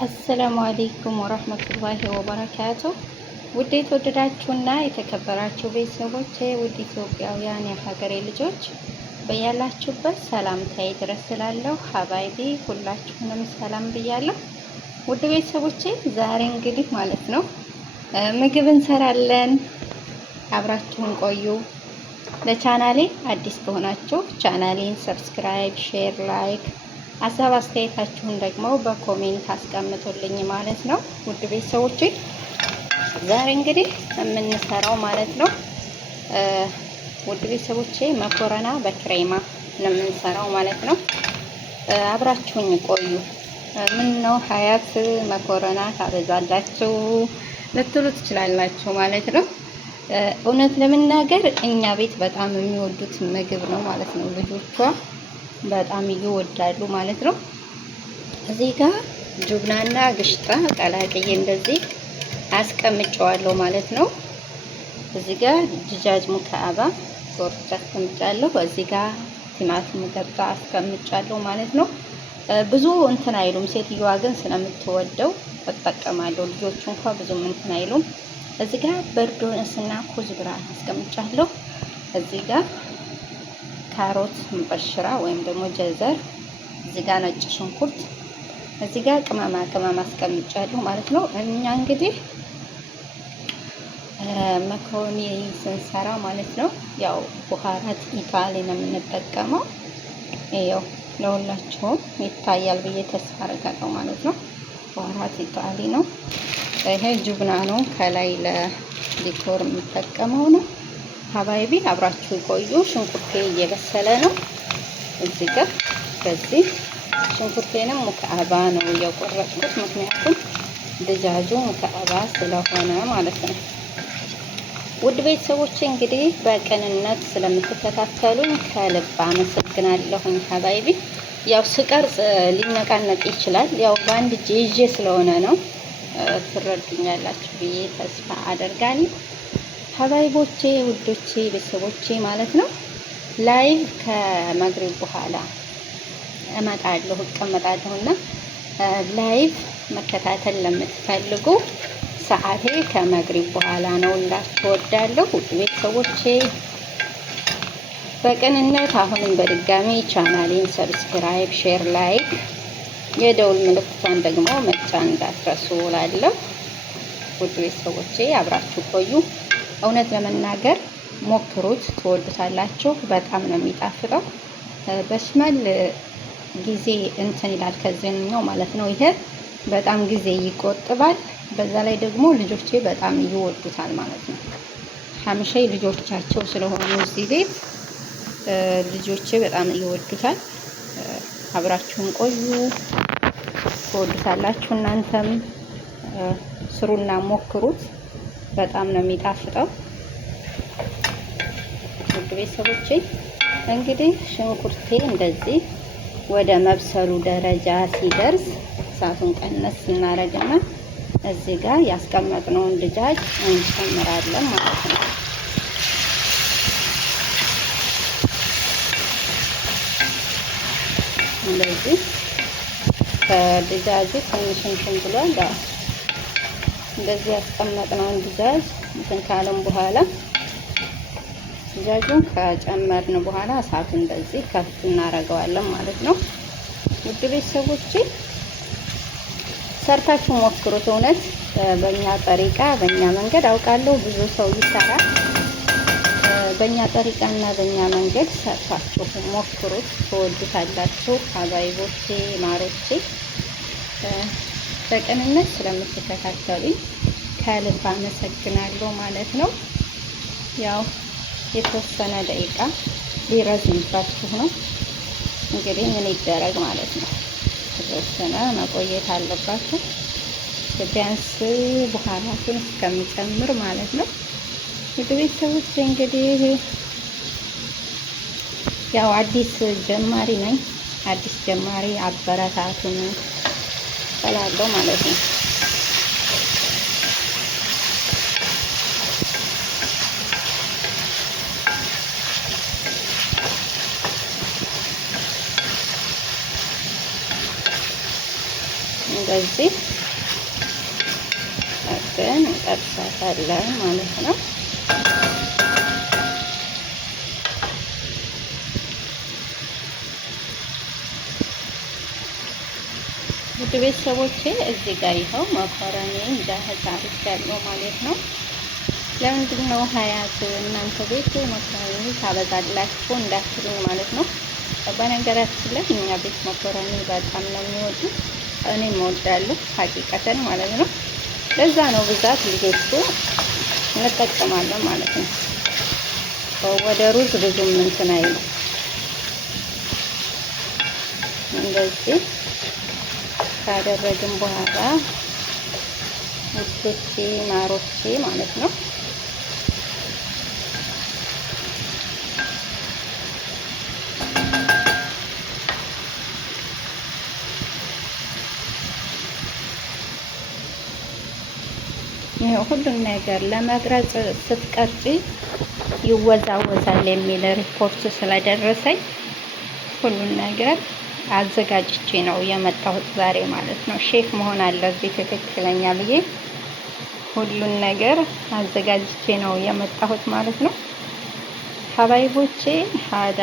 አሰላሙ አሌይኩም ወረህመቱላሂ ወበረካቱ። ውድ የተወደዳችሁና የተከበራችሁ ቤተሰቦቼ፣ ውድ ኢትዮጵያውያን የሀገሬ ልጆች በያላችሁበት ሰላምታዬ ድረስ ስላለሁ ሀባይቢ ሁላችሁንም ሰላም ብያለሁ። ውድ ቤተሰቦቼ ዛሬ እንግዲህ ማለት ነው ምግብ እንሰራለን። አብራችሁን ቆዩ። ለቻናሌ አዲስ ከሆናችሁ ቻናሌን ሰብስክራይብ፣ ሼር፣ ላይክ ሀሳብ አስተያየታችሁን ደግሞ በኮሜንት አስቀምጡልኝ ማለት ነው። ውድ ቤተሰቦቼ ዛሬ እንግዲህ የምንሰራው ማለት ነው ውድ ቤተሰቦቼ መኮረና በክሬማ ነው የምንሰራው ማለት ነው። አብራችሁኝ ቆዩ። ምን ነው ሀያት መኮረና ታበዛላችሁ ልትሉ ትችላላችሁ ማለት ነው። እውነት ለመናገር እኛ ቤት በጣም የሚወዱት ምግብ ነው ማለት ነው። ልጆቿ በጣም ይወዳሉ ማለት ነው። እዚህ ጋር ጁብናና ግሽጣ ቀላቅዬ እንደዚህ አስቀምጨዋለሁ ማለት ነው። እዚህ ጋር ድጃጅ ሙካአባ ቆርጬ አስቀምጫለሁ። እዚህ ጋር ቲማቲም ገብታ አስቀምጫለሁ ማለት ነው። ብዙ እንትን አይሉም። ሴትዮዋ ግን ስለምትወደው እጠቀማለሁ። ልጆቹ እንኳን ብዙም እንትን አይሉም። እዚህ ጋር በርዶነስና ኩዝብራ አስቀምጫለሁ። እዚህ ጋር ካሮት ምበሽራ ወይም ደግሞ ጀዘር፣ እዚህ ጋር ነጭ ሽንኩርት፣ እዚህ ጋር ቅመማ ቅመም አስቀምጫለሁ ማለት ነው። እኛ እንግዲህ መኮሮኒ ስንሰራ ማለት ነው ያው ቡሃራት ኢጣሊ ነው የምንጠቀመው። ይኸው ለሁላችሁም ይታያል ብዬ ተስፋ አደርጋለሁ ማለት ነው። ቡሃራት ኢጣሊ ነው። ይሄ ጁብና ነው፣ ከላይ ለዲኮር የምጠቀመው ነው። ሀባይቢ አብራችሁ ቆዩ። ሽንኩርቴ እየበሰለ ነው። እዚህ ጋር በዚህ ሽንኩርቴንም ሙካአባ ነው እየቆረጥኩት፣ ምክንያቱም ድጃጁ ሙካአባ ስለሆነ ማለት ነው። ውድ ቤተሰቦቼ እንግዲህ በቅንነት ስለምትከታተሉኝ ከልብ አመሰግናለሁኝ። ሀባይቢ ያው ስቀርጽ ሊነቃነቅ ይችላል። ያው በአንድ እጄ ይዤ ስለሆነ ነው። ትረዱኛላችሁ ብዬ ተስፋ አደርጋለሁ። ሀባይቦቼ ውዶቼ ቤተሰቦቼ ማለት ነው። ላይቭ ከመግሪብ በኋላ እቀመጣለሁና ላይቭ መከታተል ለምትፈልጉ ሰዓቴ ከመግሪብ በኋላ ነው እላችሁ እወዳለሁ። ውድ ቤተሰቦቼ በቅንነት አሁንም በድጋሚ ቻናሌን ሰብስክራይብ፣ ሼር፣ ላይክ የደውል ምልክቷን ደግሞ መጫን እንዳትረሱ እላለሁ። ውድ ቤተሰቦቼ አብራችሁ ቆዩ። እውነት ለመናገር ሞክሩት፣ ትወዱታላችሁ። በጣም ነው የሚጣፍጠው። በሽመል ጊዜ እንትን ይላል ከዚህኛው ማለት ነው። ይሄ በጣም ጊዜ ይቆጥባል። በዛ ላይ ደግሞ ልጆቼ በጣም ይወዱታል ማለት ነው። ሀምሸይ ልጆቻቸው ስለሆኑ እዚህ ቤት ልጆቼ በጣም ይወዱታል። አብራችሁን ቆዩ፣ ትወዱታላችሁ። እናንተም ስሩና ሞክሩት። በጣም ነው የሚጣፍጠው። ውድ ቤተሰቦቼ እንግዲህ ሽንኩርቴ እንደዚህ ወደ መብሰሉ ደረጃ ሲደርስ እሳቱን ቀነስ እናደርግና እዚህ ጋር ያስቀመጥነውን ድጃጅ እንጨምራለን ማለት ነው። እንደዚህ ከድጃጁ ትንሽ እንትን ብሏል። እንደዚህ ያስቀመጥነውን ድጃጅ እንትን ካለም በኋላ ድጃጁን ከጨመርን በኋላ እሳቱ እንደዚህ ከፍ እናደርገዋለን ማለት ነው። ውድ ቤተሰቦቼ ሰርታችሁ ሞክሩት። እውነት በእኛ ጠሪቃ በእኛ መንገድ አውቃለሁ ብዙ ሰው ይሰራል። በእኛ ጠሪቃና በእኛ መንገድ ሰርታችሁ ሞክሩት፣ ትወዱታላችሁ። ሀባይቦቼ ማሮቼ በቅንነት ስለምትከታተሉኝ ከልብ አመሰግናለሁ ማለት ነው። ያው የተወሰነ ደቂቃ ሊረዝምባችሁ ነው እንግዲህ ምን ይደረግ ማለት ነው። የተወሰነ መቆየት አለባችሁ ቢያንስ በኋላቱን እስከሚጨምር ማለት ነው። ውድ ቤተሰቦች እንግዲህ ያው አዲስ ጀማሪ ነኝ። አዲስ ጀማሪ አበረታቱን እላለሁ ማለት ነው። እንደዚህ አድርገን እንጠብሳታለን ማለት ነው። ውድ ቤተሰቦቼ እዚህ ጋር ይኸው መኮረኒን ጃህዝ አድርጌያለሁ ማለት ነው። ለምንድን ነው ሀያት እናንተ ቤት መኮረኒ ታበዛላችሁ እንዳትሉኝ ማለት ነው። በነገራችን ላይ እኛ ቤት መኮረኒ በጣም ነው የሚወዱት፣ እኔም እወዳለሁ ሀቂቀተን ማለት ነው። ለዛ ነው ብዛት ልጆቹ እንጠቀማለን ማለት ነው። ወደ ሩዝ ብዙም እንትን አይልም። እንደዚህ ካደረግን በኋላ ውዶቼ ማሮቼ ማለት ነው ሁሉን ነገር ለመቅረጽ ስትቀርጪ ይወዛወዛል የሚል ሪፖርት ስለደረሰኝ ሁሉን ነገር አዘጋጅቼ ነው የመጣሁት ዛሬ ማለት ነው። ሼፍ መሆን አለብኝ ትክክለኛ ብዬ ሁሉን ነገር አዘጋጅቼ ነው የመጣሁት ማለት ነው። ሀባይቦቼ ሀዳ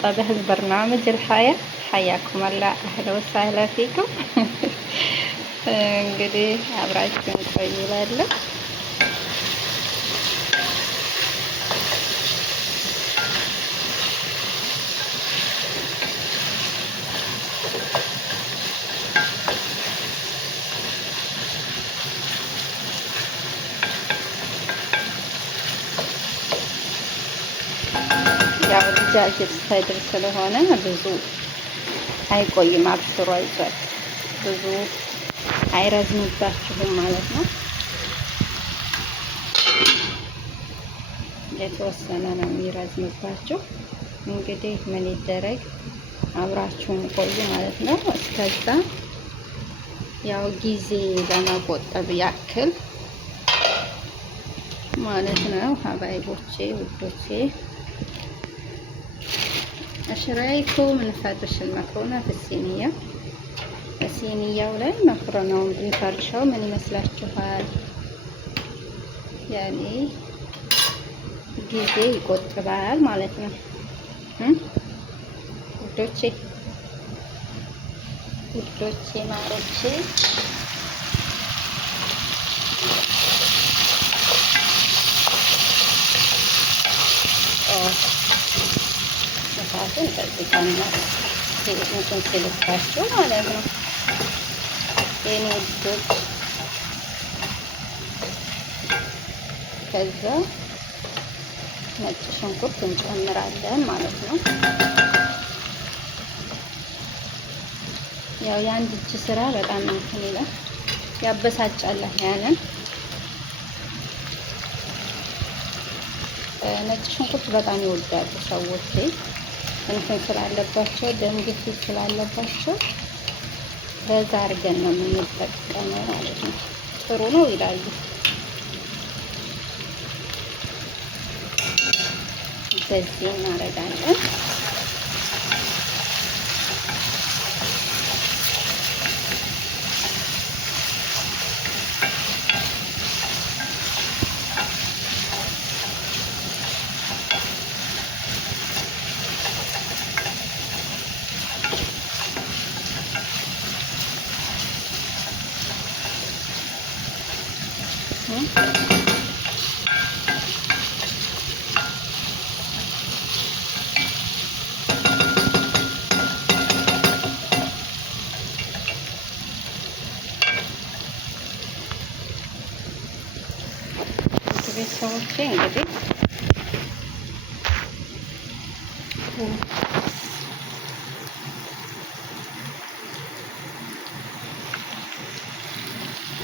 ጠበህ በርናምጅ الحياة حياكم الله اهلا وسهلا فيكم። እንግዲህ አብራችሁን ቆዩ እላለሁ። ያው ልጃጅት ሰድር ስለሆነ ብዙ አይቆይም፣ አብስሮ አይዟል፣ ብዙ አይረዝምባችሁም ማለት ነው። የተወሰነ ነው የሚረዝምባችሁ። እንግዲህ ምን ይደረግ አብራችሁን ቆዩ ማለት ነው። እስከዛ ያው ጊዜ ለመቆጠብ ያክል ማለት ነው። ሀባይቦቼ ውዶቼ እሽራይኩም እንፈርሽ المكرونه في الصينيه። በሲኒያው ላይ መኮረናውን ብንፈርሸው ምን ይመስላችኋል? ያኔ ጊዜ ይቆጥባል ማለት ነው ውዶቼ ውዶቼ ማሮቼ። እሳቱን ጠብቀና እንትን ሲልባቸው ማለት ነው የኔ ውዶች። ከዛ ነጭ ሽንኩርት እንጨምራለን ማለት ነው። ያው የአንድ እጅ ስራ በጣም እንትን ይላል ያበሳጫል። ያንን ነጭ ሽንኩርት በጣም ይወዳሉ ሰዎች እንትን ስላለባቸው፣ ደም ግፊት ስላለባቸው በዛ አድርገን ነው የምንጠቀመው ማለት ነው። ጥሩ ነው ይላሉ። በዚህ እናደርጋለን። ቤተሰቦቼ እንግዲህ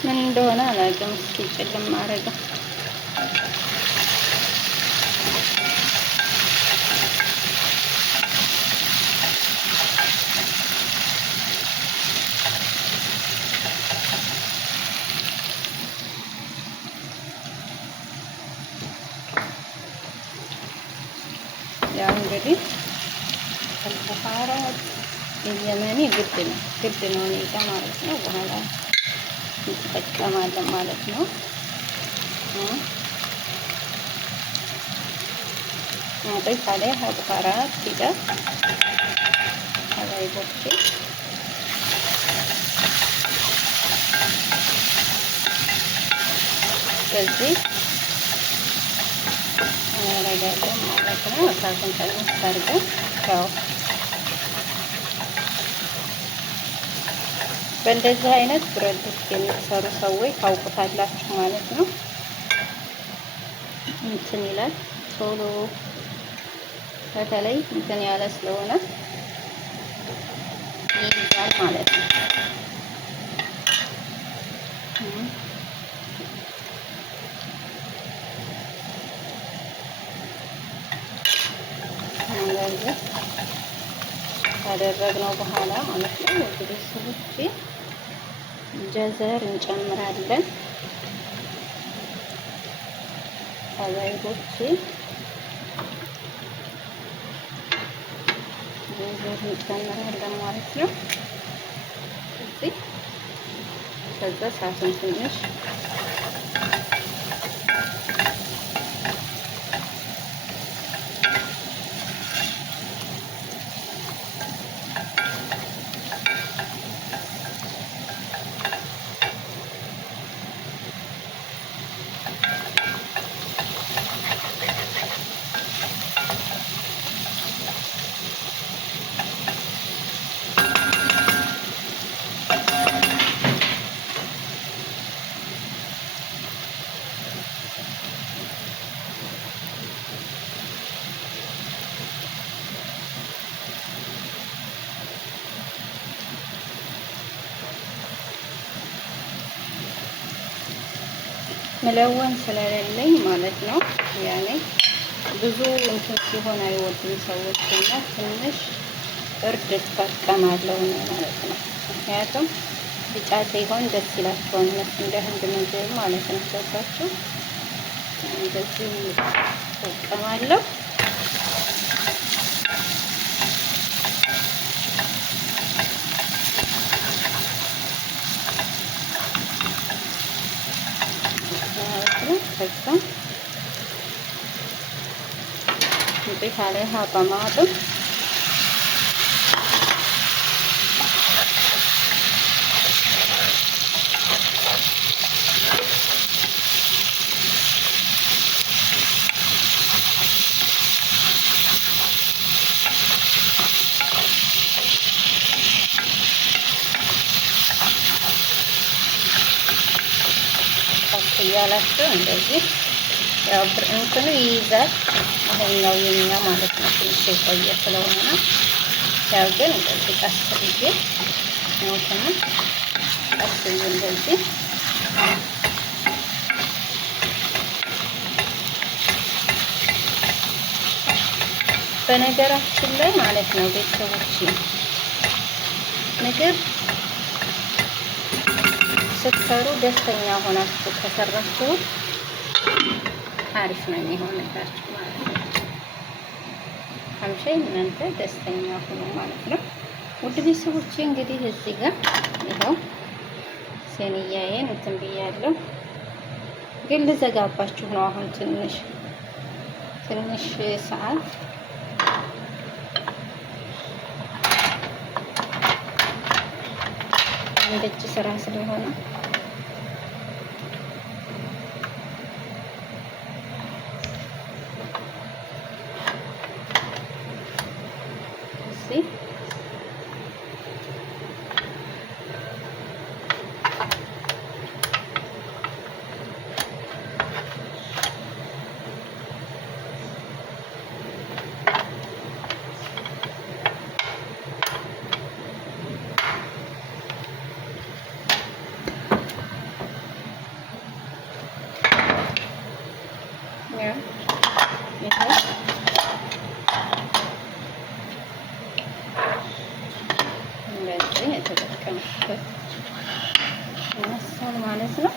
ምን እንደሆነ አላውቅም። እስኪ ጭልም አደረገው። ያው እንግዲህ البهارات የየመኒ ግድ ነው እኔ ጋ ማለት ነው። በኋላ እንጠቀማለን ማለት ነው። نضيف عليها بهارات كده حبايبوتي. በዚህ እናደርጋለን ማለት ነው። እሳቱን ቀንስ አድርገን ያው በእንደዚህ አይነት ብረት ድስት የምትሰሩ ሰዎች ታውቁታላችሁ ማለት ነው። እንትን ይላል ቶሎ በተለይ እንትን ያለ ስለሆነ ይይዛል ማለት ነው። እንደዚህ ካደረግነው በኋላ ማለት ነው ወደ ሰዎች ጀዘር እንጨምራለን። ሀባይቦቼ ጀዘር እንጨምራለን ማለት ነው። እዚህ ከዛ ሳቱን ትንሽ መለወን ስለሌለኝ ማለት ነው። ያኔ ብዙ እንትን ሲሆን አይወዱም ሰዎች እና ትንሽ እርድ እጠቀማለሁ ማለት ነው። ምክንያቱም ቢጫ ሲሆን ደስ ይላቸዋል እነሱ እንደ ህንድ ምግብ ማለት ነው። ሰባችሁ እንደዚህ እጠቀማለሁ። ከዛ نضيف عليها طماطم ያላችሁ እንደዚህ ያው እንትኑ ይይዛል። ይሄኛው የኛ ማለት ነው ትንሽ የቆየ ስለሆነ ያው ግን እንደዚህ ቀስ ብዬ ነው ትንሽ ቀስ ብዬ እንደዚህ በነገራችን ላይ ማለት ነው ቤተሰቦች ምግብ ስትሰሩ ደስተኛ ሆናችሁ ከሰራችሁ አሪፍ ነው የሚሆንላችሁ ማለት ነው። አምሻይ እናንተ ደስተኛ ሆኑ ማለት ነው። ውድ ቤተሰቦቼ እንግዲህ እዚህ ጋር ይኸው ሴንያዬን እንትን ብያለሁ፣ ግን ልዘጋባችሁ ነው አሁን ትንሽ ሰዓት አንድ እጅ ስራ ስለሆነ እዚህ እንደዚህ የተጠቀምኩት ይመስላል ማለት ነው።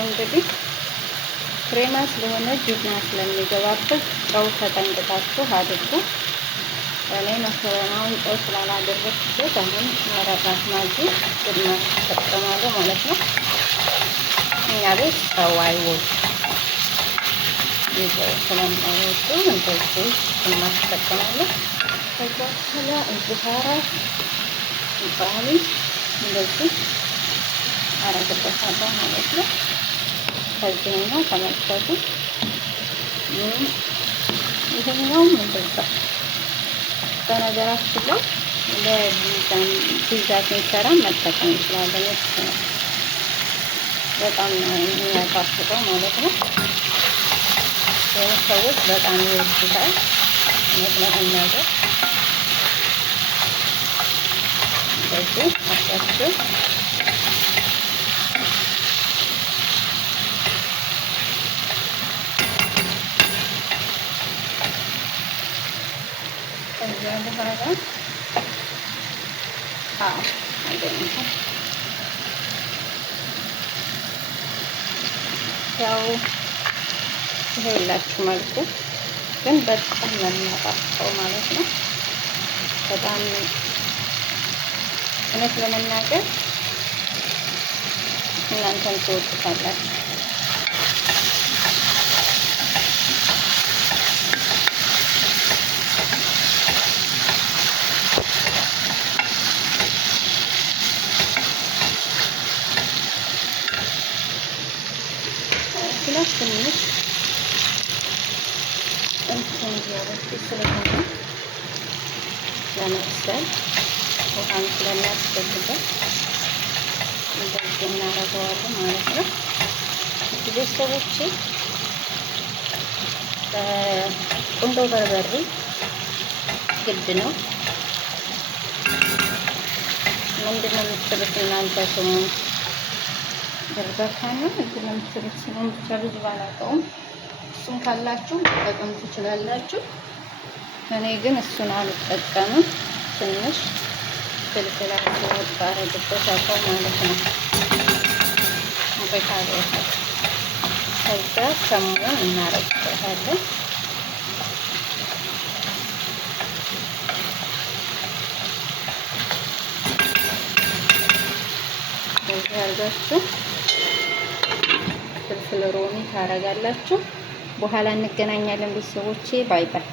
እንግዲህ ክሬማ ስለሆነ ጅብና ስለሚገባበት ጨው ተጠንቅቃችሁ አድርጉ። እኔ መኮረናውን ጨው ስላላደረግኩበት አሁን መረቃት ማጂ ግማሽ እጠቀማለሁ ማለት ነው። እኛ ቤት ጨው አይወዱም። ይዘው ስለማይወዱ እንደዚህ ግማሽ እጠቀማለሁ። ከዛ በኋላ እንቁላል እንቁላል እንደዚህ አረግበታለሁ ማለት ነው። ከዚህኛው ተመልከቱ። ይሄኛውም እንደዛ በነገራችን ላይ ለፒዛ ሲሰራ መጠቀም እንችላለን። በጣም የሚያጣፍጠው ማለት ነው። ሰዎች በጣም ይወዱታል። ለመናገር እንደዚህ አሳችሁ ከዚያ በኋላ ያው ይሄላችሁ መልኩ ግን በጣም ነው የሚያጣፍጠው ማለት ነው። በጣም እውነት ለመናገር እናንተም ትወዱታላችሁ። ትንሽ እንትን እያበሱ ስለሆነ ለመብሰል ውሃም ስለሚያስፈልገን እንደዚህ እናደርገዋለን ማለት ነው። ቤተሰቦቼ ቁንዶ በርበሬ ግድ ነው። ምንድን ነው የምትሉት እናንተ ስሙን? ገርበታ ነው ምንድን ነው የምትሉት ስሙን? ብቻ ብዙ ባላውቀውም እሱን ካላችሁ መጠቀም ትችላላችሁ። እኔ ግን እሱን አልጠቀምም። ትንሽ ፍልፍል አስወጣ አረግበታለሁ ማለት ነው። በካለ ከዛ ከሙን እናረግበታለን። በዚህ አርጋችሁ ፍልፍል ሮሚ ታረጋላችሁ። በኋላ እንገናኛለን ቤተሰቦቼ። ባይ ባይ።